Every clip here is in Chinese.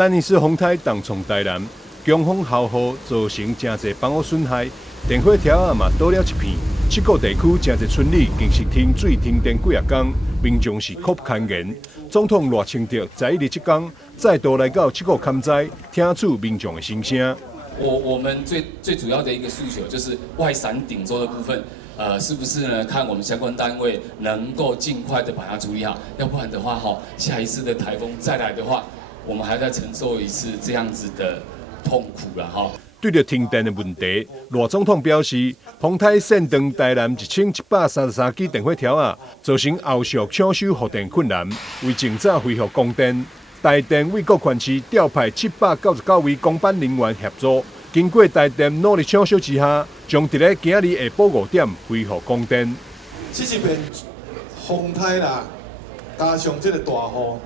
丹尼斯风台东冲台南，强风豪雨造成真侪房屋损害，电火条啊嘛倒了一片。7个地区真侪村里更是停水停电几啊天，民众是苦不堪言。总统赖清德在日即天再度来到7个勘灾，听取民众的心声。我们最主要的一个诉求就是外伞顶洲的部分，是不是呢？看我们相关单位能够尽快的把它处理好，要不然的话下一次的台风再来的话，我们还在承受一次这样子的痛苦了对着停电的问题，赖总统表示，风台线断台南1133支电火条啊，造成后续抢修复电困难。为尽早恢复供电，台电为各县市调派799位公班人员协助。经过台电努力抢修之下，将伫咧今日下晡5点恢复供电。这一片风台啦，加上这个大雨，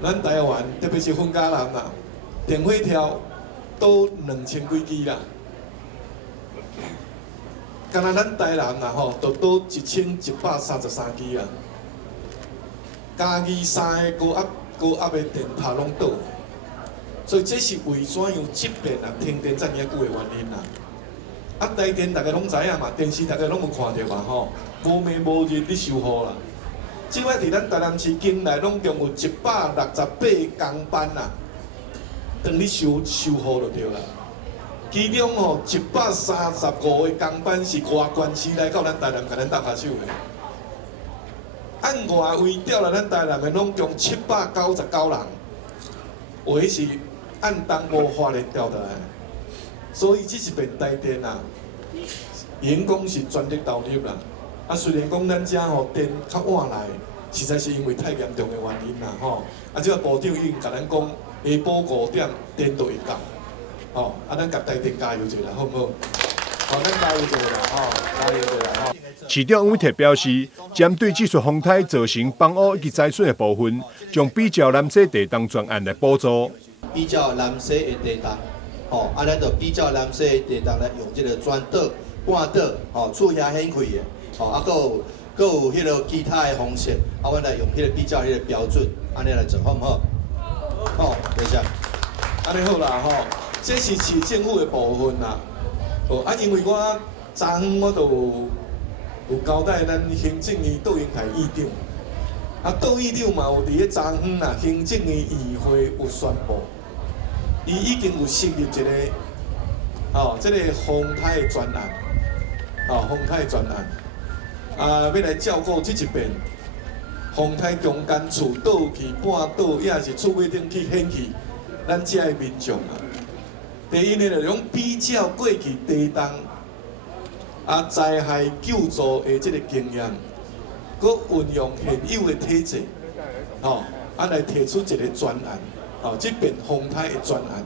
咱台湾特别是分家南啦，电火条。都2000几支啦，干那咱台南啦就倒1133支啊，加23个高压的电塔拢倒，所以这是为怎样这边啊停电这么久的原因啦。啊，台电大家拢知影嘛，电视大家拢有看到嘛无暝无日咧修护啦。即摆伫咱台南市境内拢共有168工班啦。等你修好就对啦。其中135个工班是外县市来到咱台南，甲咱搭下手的。按外围调来咱台南的，拢共799人，有的是按东无花莲调倒来。所以这一片台电啊，员工是全力投入啦。啊，虽然讲咱遮电较晚来，实在是因为太严重的原因啦啊，这个部长已经甲咱讲。下晡5点电都会到，咱甲台电加油一下，好唔好？咱加油一下啦，加油一下市长王伟特表示，针对技术风台造成房屋以及灾损的部分，将比较南西地动专案来补助。比较南西的地动，咱就比较南西的地动来用这个砖岛、半岛，厝遐掀开的，搁有迄个其他的方式，阮来用迄个比较迄个标准，安尼来做好唔好？等一下，安尼好啦这是市政府的部分啦。因为我昨昏我有交代咱行政院倒英台议长，倒议长嘛有伫咧昨昏啦，行政院议会有宣布，伊已经有成立一个这个风台的专案，风台的专案，要来照顾这一边。风台中间厝倒去、半倒，也是厝尾顶去掀起，咱遮的民众啊。第一呢，就是讲比较过去地动灾害救助的这个经验，佮运用现有的体制，来提出一个专案，这边风台的专案。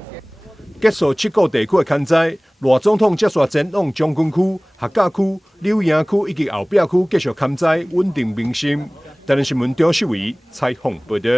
结束7个地区的勘灾，赖总统接续前往将军区、客家区、柳营区以及后壁区继续勘灾，稳定民心。台南新闻张秀伟采访报道。